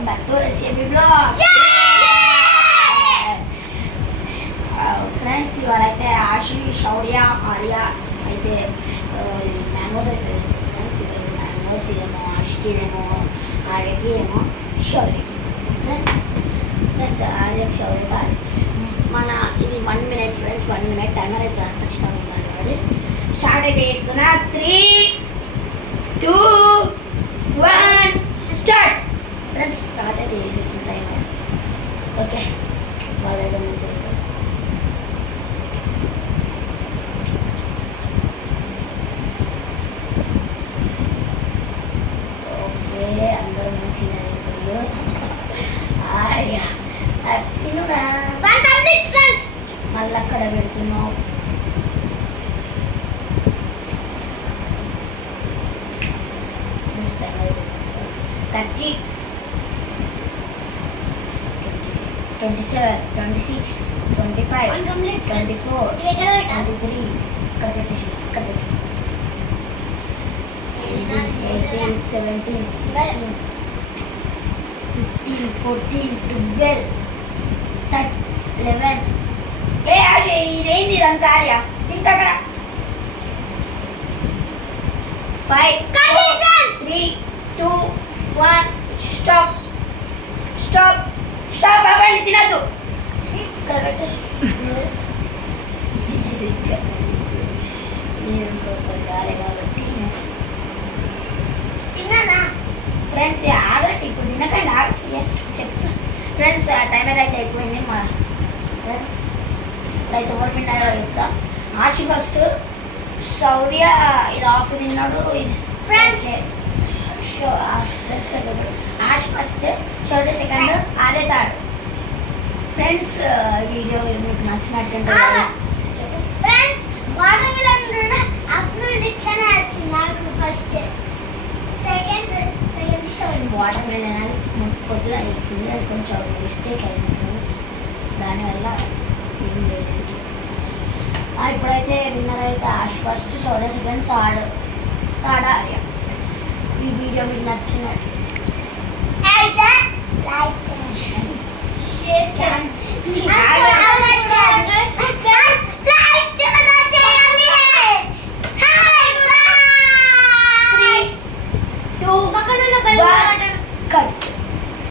Welcome back to SAB blogs. Friends ఇవాళ అయితే ఆశి, శౌర్య, ఆర్య అయితే మ్యాంగోస్ అయితే ఫ్రెండ్స్ ఇవాళ మ్యాంగోస్ ఏమో ఆశికి ఏమో ఆర్యకి ఏమో శౌర్యకి. ఫ్రెండ్స్ ఆర్య శౌర్య మన ఇది 1 minute ఫ్రెండ్స్, 1 minute టైమర్ అయితే ఖచ్చితంగా ఉందండి. మరి స్టార్ట్ అయితే చేస్తున్నా. 3, 2, 1 స్టార్ట్. ఫ్రెండ్స్ స్టార్ట్ అయితే చేసేసిన టైమర్. ఓకే వాళ్ళ దగ్గర నుంచి ఓకే అందరూ మంచిగా ఆర్య తినురా మళ్ళీ అక్కడ పెడుతున్నావు. Next time 30, 27, 26, 25, 24, 23 ఇక్కడ పెట్టేసి ఇక్కడ పెట్టి 18, 17, 16, 15, 14, 12, 11. ఏ ఆశ ఇదేంది ఇదంతా ఆర్య తింటా అక్కడ. 5, 4, 3, 2, 1 స్టాప్ స్టాప్ స్టాప్. అవ్వండి తినద్దు. ఇక్కడ పెట్టేసి ఫ్రెండ్స్ ఆగండి, ఇప్పుడు తినకండి, ఆగండి చెప్తున్నా. ఫ్రెండ్స్ టైమర్ అయితే అయిపోయింది. మా ఫ్రెండ్స్ ఇప్పుడైతే ఓడి తింటారో చెప్తా. ఆశి ఫస్ట్, శౌర్య ఇది ఆఫ్ తిన్నాడు. ఇది friends Ashi first, Shaurya second, Arya third. Friends video మీకు నచ్చినట్టు ఫ్రెండ్స్ వాటర్ మిలన్ అప్పుడు ఇట్లానే వచ్చింది నాకు. ఫస్ట్ సెకండ్ వాటర్ మిలన్ అనేది పొద్దున వేసింది, అది కొంచెం మిస్టేక్ అయింది ఫ్రెండ్స్, దానివల్ల ఏం లేదు. ఇప్పుడైతే విన్నర్ అయితే ఆశ్ first, Shaurya second, third Arya. ఈ వీడియో మీకు నచ్చినట్టు అయితే లైక్ చేయండి, షేర్ చేయండి.